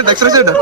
ഉണ്ട് എക്സ്പ്രഷൻ ഉണ്ട്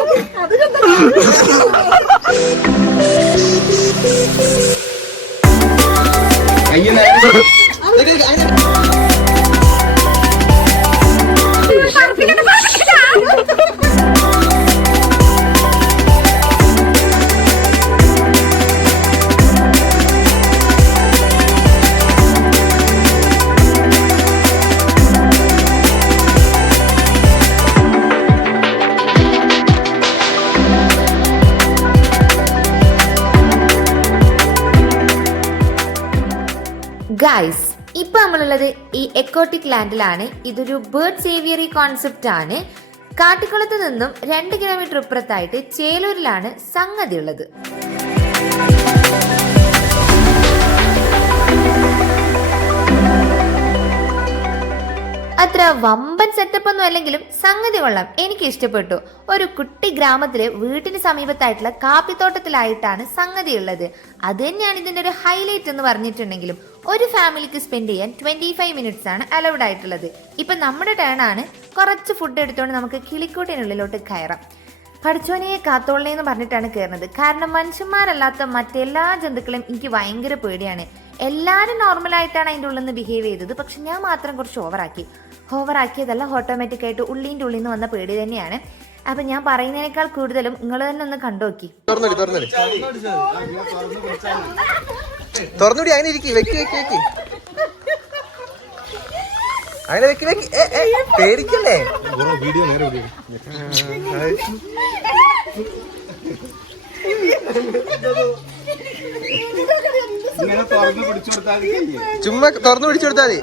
ഗൈസ് ഇപ്പൊ നമ്മളുള്ളത് ഈ എക്കോട്ടിക് ലാൻഡിലാണ് ഇതൊരു ബേർഡ് സേവിയറി കോൺസെപ്റ്റ് ആണ്. കാട്ടിക്കുളത്ത് നിന്നും രണ്ട് കിലോമീറ്റർ ഇപ്പുറത്തായിട്ട് ചേലൂരിലാണ് സംഗതി ഉള്ളത് അത്ര വമ്പൻ സെറ്റപ്പ് ഒന്നും അല്ലെങ്കിലും സംഗതി കൊള്ളാം. എനിക്ക് ഇഷ്ടപ്പെട്ടു. ഒരു കുട്ടി ഗ്രാമത്തിലെ വീട്ടിന് സമീപത്തായിട്ടുള്ള കാപ്പിത്തോട്ടത്തിലായിട്ടാണ് സംഗതി ഉള്ളത് അത് തന്നെയാണ് ഇതിന്റെ ഒരു ഹൈലൈറ്റ് എന്ന് പറഞ്ഞിട്ടുണ്ടെങ്കിലും ഒരു ഫാമിലിക്ക് സ്പെൻഡ് ചെയ്യാൻ ട്വന്റി ഫൈവ് മിനിറ്റ്സ് ആണ് അലൗഡ് ആയിട്ടുള്ളത്. ഇപ്പൊ നമ്മുടെ ടേൺ ആണ്. കുറച്ച് ഫുഡ് എടുത്തുകൊണ്ട് നമുക്ക് കിളിക്കൂട്ടിനുള്ളിലോട്ട് കയറാം. പഠിച്ചോനെ കാത്തോളനെ എന്ന് പറഞ്ഞിട്ടാണ് കയറുന്നത്. കാരണം മനുഷ്യന്മാരല്ലാത്ത മറ്റെല്ലാ ജന്തുക്കളും എനിക്ക് ഭയങ്കര പേടിയാണ്. എല്ലാവരും നോർമലായിട്ടാണ് അതിന്റെ ഉള്ളിൽ നിന്ന് ബിഹേവ് ചെയ്തത്. പക്ഷെ ഞാൻ മാത്രം കുറച്ച് ഓവറാക്കി ഓവറാക്കിയതല്ല ഓട്ടോമാറ്റിക് ആയിട്ട് ഉള്ളിന്റെ ഉള്ളിൽ നിന്ന് വന്ന പേടി തന്നെയാണ്. അപ്പൊ ഞാൻ പറയുന്നതിനേക്കാൾ കൂടുതലും നിങ്ങൾ തന്നെ ഒന്ന് കണ്ടുനോക്കി. തുറന്നടി അങ്ങനെ ഇരിക്കി വെക്കി വെക്കി വെക്കി. അങ്ങനെ വെക്കി പേടിക്കല്ലേ തുറന്ന് പിടിച്ചു കൊടുത്താൽ ചുമ്മാ തുറന്നു പിടിച്ചു കൊടുത്താൽ മതി.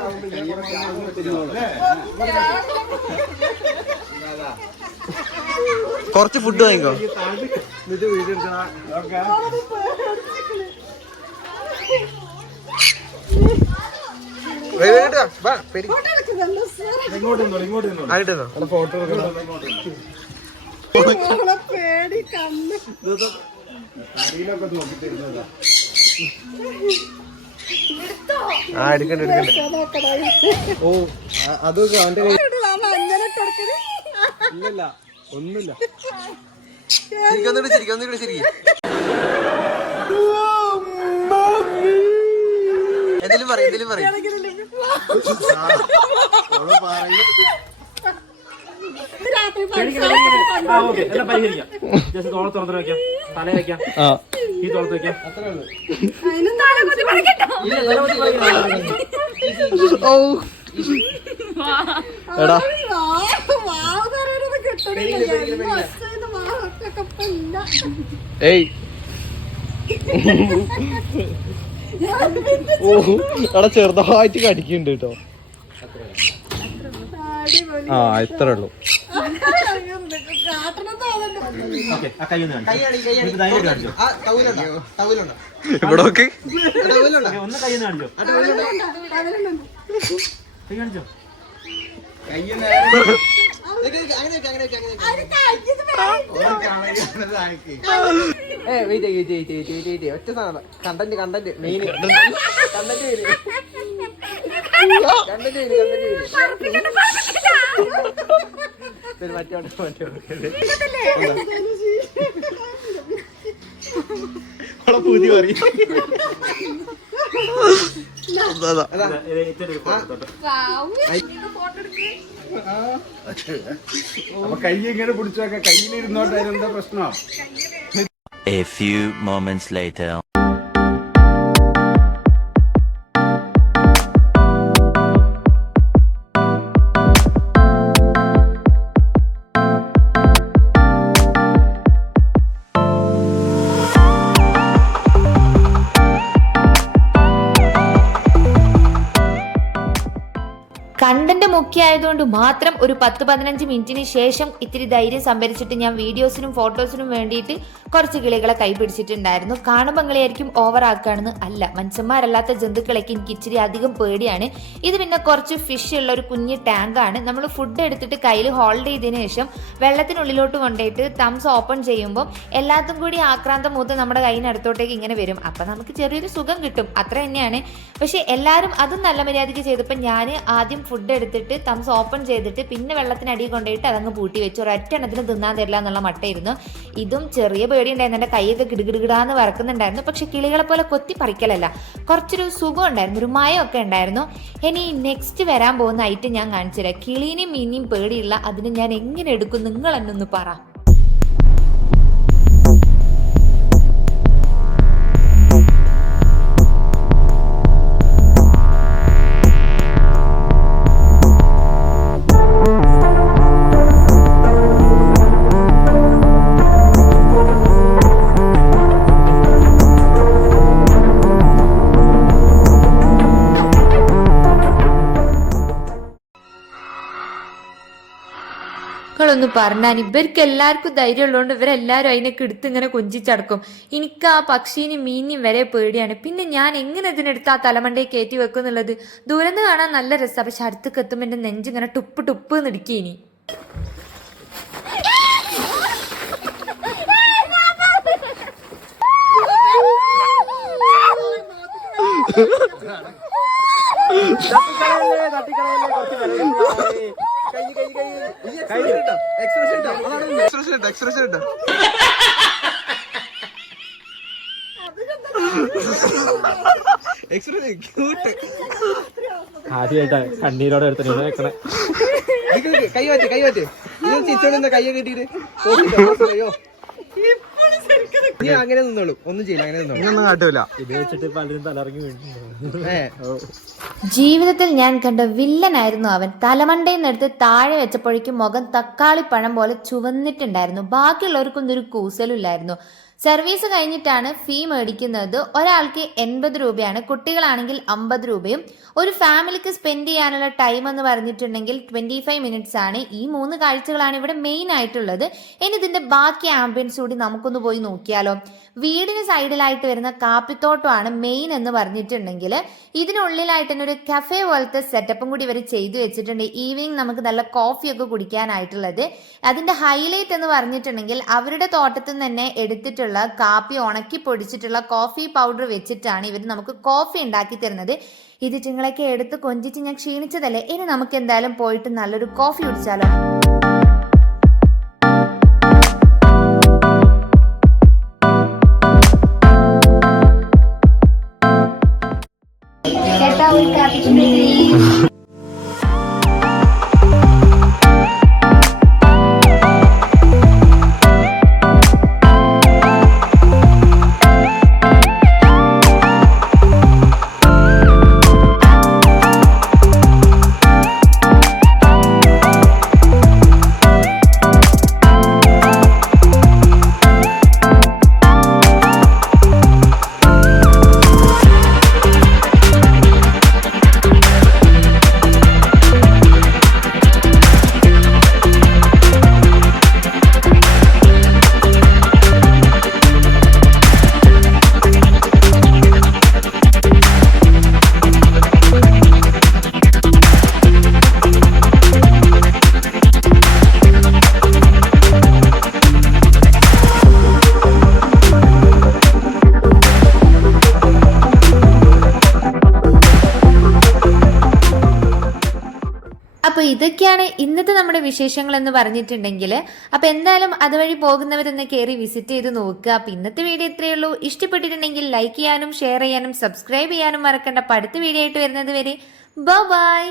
കുറച്ച് ഫുഡ് വാങ്ങിക്കോ. ഫോട്ടോ ആ എടുക്കണ്ട എടുക്കണ്ട. ഓ അതൊക്കെ അവന്റെ ഇല്ലല്ല ഒന്നുമില്ല. ചിരിക്കൊന്നുകൂടി ചിരിക്കൊന്നുകൂടി ചിരി എന്തെങ്കിലും പറയും എന്തെങ്കിലും പറയും. രാത്രി ആ ഓക്കെ എല്ലാം പരിഹരിക്കാം. ജസ്റ്റ് തോള തുറന്നു വെക്കാം. തല വെക്കാം. ഈ തോളത്തേക്ക്. എടാ. ഏയ്. ഓ എടാ ചെറുതായിട്ട് കടിക്കുന്നുണ്ട് കേട്ടോ. ആ ഇത്രേ ഉള്ളൂ. ഇവിടെ നോക്ക്. ഓക്കെ, ഒന്ന് കൈ ഒന്ന് കാണിച്ചോ. കൈ കാണിച്ചോ. ഒറ്റ സാധനം. Content content. Main content content മറ്റേ പുതിയ പറയും. അപ്പൊ കൈ കയ്യിലിരുന്നോട്ടെ അതിനെന്താ പ്രശ്നം? A few moments later. Content മുഖ്യമായതുകൊണ്ട് മാത്രം ഒരു പത്ത് പതിനഞ്ച് മിനിറ്റിന് ശേഷം ഇത്തിരി ധൈര്യം സംഭരിച്ചിട്ട് ഞാൻ വീഡിയോസിനും ഫോട്ടോസിനും വേണ്ടിയിട്ട് കുറച്ച് കിളികളെ കൈപിടിച്ചിട്ടുണ്ടായിരുന്നു. കാണുമ്പോൾ നിങ്ങളായിരിക്കും ഓവർ ആക്കുകയാണെന്ന് അല്ല. മനുഷ്യന്മാരല്ലാത്ത ജന്തുക്കളൊക്കെ എനിക്ക് ഇച്ചിരി അധികം പേടിയാണ്. ഇത് പിന്നെ കുറച്ച് ഫിഷ് ഉള്ള ഒരു കുഞ്ഞ് ടാങ്കാണ് നമ്മൾ ഫുഡ് എടുത്തിട്ട് കയ്യിൽ ഹോൾഡ് ചെയ്തതിന് ശേഷം വെള്ളത്തിനുള്ളിലോട്ട് കൊണ്ടുപോയിട്ട് തംസ് ഓപ്പൺ ചെയ്യുമ്പോൾ എല്ലാത്തും കൂടി ആക്രാന്തം മൂത്ത് നമ്മുടെ കയ്യിനടുത്തോട്ടേക്ക് ഇങ്ങനെ വരും. അപ്പം നമുക്ക് ചെറിയൊരു സുഖം കിട്ടും. അത്ര തന്നെയാണ്. പക്ഷേ എല്ലാവരും അതും നല്ല മര്യാദയ്ക്ക് ചെയ്തപ്പോൾ ഞാൻ ആദ്യം ഫുഡ് എടുത്തിട്ട് തംസ് ഓപ്പൺ ചെയ്തിട്ട് പിന്നെ വെള്ളത്തിനടി കൊണ്ടുപോയിട്ട് അതങ്ങ് പൂട്ടി വെച്ചു. ഒരൊറ്റ എണ്ണത്തിന് തിന്നാൻ തരില്ല എന്നുള്ള മട്ടയിരുന്നു ഇതും ചെറിയ പേടി ഉണ്ടായിരുന്നു. എന്റെ കൈയൊക്കെ കിടുകിടുകിടാന്ന് വറക്കുന്നുണ്ടായിരുന്നു. പക്ഷെ കിളികളെ പോലെ കൊത്തി പറിക്കലല്ല. കുറച്ചൊരു സുഖം ഉണ്ടായിരുന്നു. ഒരു മയമൊക്കെ ഉണ്ടായിരുന്നു. ഇനി നെക്സ്റ്റ് വരാൻ പോകുന്ന ഐറ്റം ഞാൻ കാണിച്ചു തരാം കിളീനെയും മീനിയും പേടിയുള്ള അതിന് ഞാൻ എങ്ങനെ എടുക്കും? നിങ്ങൾ എന്നൊന്ന് പറ. മക്കളൊന്ന് പറഞ്ഞാൽ ഇവർക്ക് എല്ലാവർക്കും ധൈര്യം ഉള്ളതുകൊണ്ട് ഇവരെല്ലാവരും അതിനൊക്കെ എടുത്ത് ഇങ്ങനെ കൊഞ്ചിച്ചടക്കും. എനിക്ക് ആ പക്ഷീനും മീനിനും വരെ പേടിയാണ്. പിന്നെ ഞാൻ എങ്ങനെ ഇതിനെടുത്ത് ആ തലമണ്ടയെ കയറ്റി വെക്കും എന്നുള്ളത്? ദൂരന്ന് കാണാൻ നല്ല രസമാണ് പക്ഷെ അടുത്തേക്ക് എത്തുമ്പോൾ എന്റെ നെഞ്ചിങ്ങനെ ടുപ്പ് ടുപ്പ് നിടിക്കേനി തട്ടിക്കളയല്ലേ, തട്ടിക്കളയല്ലേ. എക്സ്പ്രഷൻ ഇട്ടോ? എക്സ്പ്രഷൻ ഇട്ടോ? ആദ്യമായിട്ടാ കണ്ണീരോടെ എടുത്തിട്ട് വെക്കണേ. കൈ മാറ്റി കൈ മാറ്റി. ഇത് ചിച്ചോണ്ട് കൈ കിട്ടിയിട്ട്? അയ്യോ. നീ അങ്ങനെ നിന്നോളൂ. ഒന്നും ചെയ്യില്ല അങ്ങനെ നിന്നോളൂ. ഒന്നും കാട്ടൂല. ഇത് വെച്ചിട്ട് പലരും തലറങ്ങി വീണിട്ടുണ്ട് ജീവിതത്തിൽ ഞാൻ കണ്ട വില്ലനായിരുന്നു അവൻ. തലമണ്ടയിൽ എടുത്ത് താഴെ വെച്ചപ്പോഴേക്കും മുഖം തക്കാളിപ്പഴം പോലെ ചുവന്നിട്ടുണ്ടായിരുന്നു. ബാക്കിയുള്ളവർക്കൊന്നും ഒരു കൂസലും ഇല്ലായിരുന്നു. സർവീസ് കഴിഞ്ഞിട്ടാണ് ഫീ മേടിക്കുന്നത്. ഒരാൾക്ക് എൺപത് രൂപയാണ്. കുട്ടികളാണെങ്കിൽ അമ്പത് രൂപയും. ഒരു ഫാമിലിക്ക് സ്പെൻഡ് ചെയ്യാനുള്ള ടൈം എന്ന് പറഞ്ഞിട്ടുണ്ടെങ്കിൽ ട്വന്റി ഫൈവ് മിനിറ്റ്സ് ആണ്. ഈ മൂന്ന് കാഴ്ചകളാണ് ഇവിടെ മെയിൻ ആയിട്ടുള്ളത്. ഇനി ഇതിന്റെ ബാക്കി ആംബിയൻസ് കൂടി നമുക്കൊന്ന് പോയി നോക്കിയാലോ. വീടിന് സൈഡിലായിട്ട് വരുന്ന കാപ്പിത്തോട്ടമാണ് മെയിൻ എന്ന് പറഞ്ഞിട്ടുണ്ടെങ്കിൽ ഇതിനുള്ളിലായിട്ട് തന്നെ ഒരു കഫേ പോലത്തെ സെറ്റപ്പും കൂടി ഇവർ ചെയ്തു വെച്ചിട്ടുണ്ട്. ഈവനിങ് നമുക്ക് നല്ല കോഫിയൊക്കെ കുടിക്കാനായിട്ടുള്ളത്. അതിന്റെ ഹൈലൈറ്റ് എന്ന് പറഞ്ഞിട്ടുണ്ടെങ്കിൽ അവരുടെ തോട്ടത്തിൽ നിന്ന് തന്നെ എടുത്തിട്ടുള്ള കാപ്പി ഉണക്കി പൊടിച്ചിട്ടുള്ള കോഫി പൗഡർ വെച്ചിട്ടാണ് ഇവർ നമുക്ക് കോഫി ഉണ്ടാക്കി തരുന്നത്. ഇത് ചിങ്ങളൊക്കെ എടുത്ത് കൊഞ്ചിച്ച് ഞാൻ ക്ഷീണിച്ചതല്ലേ? ഇനി നമുക്ക് എന്തായാലും പോയിട്ട് നല്ലൊരു കോഫി കുടിച്ചാലോ? ചേട്ടാ അപ്പോൾ ഇതൊക്കെയാണ് ഇന്നത്തെ നമ്മുടെ വിശേഷങ്ങൾ എന്ന് പറഞ്ഞിട്ടുണ്ടെങ്കിൽ അപ്പോൾ എന്തായാലും അതുവഴി പോകുന്നവരൊന്ന് കയറി വിസിറ്റ് ചെയ്ത് നോക്കുക. അപ്പോൾ ഇന്നത്തെ വീഡിയോ ഇത്രയേ ഉള്ളൂ. ഇഷ്ടപ്പെട്ടിട്ടുണ്ടെങ്കിൽ ലൈക്ക് ചെയ്യാനും ഷെയർ ചെയ്യാനും സബ്സ്ക്രൈബ് ചെയ്യാനും മറക്കേണ്ട. അടുത്ത വീഡിയോ ആയിട്ട് വരുന്നത് വരെ ബൈ.